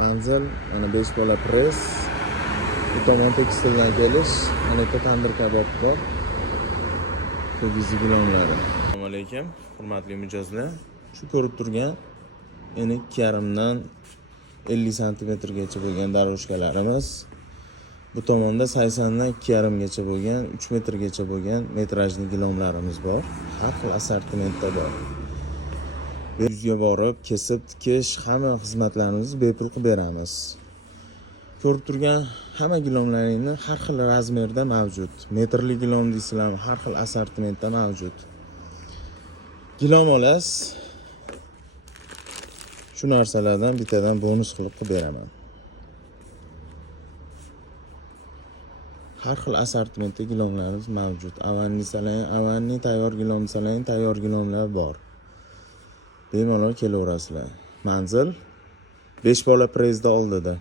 manzil, mana 5 bola press, bu tomon tekstildan kelish, mana yerda tandir kabob bor. Ko'gizi gilonlari. Assalomu alaykum, hurmatli mijozlar. Shu ko'rib turgan eni 2,5 dan 50 santimetrgacha bo'lgan daroshkalarimiz. Bu tomonda 80 dan 2,5 gacha bo'lgan, 3 metrgacha bo'lgan metrajli gilonlarimiz bor. Har xil assortimentda bor. Yuzga borib, kesib, tikish, hamma xizmatlarimizni bepul qilib beramiz. Ko'rib turgan hamma gilonlaringiz har xil razmerda mavjud. Metrli gilon deysizlar, har xil assortimentda mavjud. Gilon olasiz. Shu narsalardan bittadan bonus qilib beraman. Har xil assortimentda gilonlarimiz mavjud. Avanni tayyor gilon desalar, tayyor gilonlar bor. Bemalol kelaverasizlar. Manzil 5 bola prezda oldida.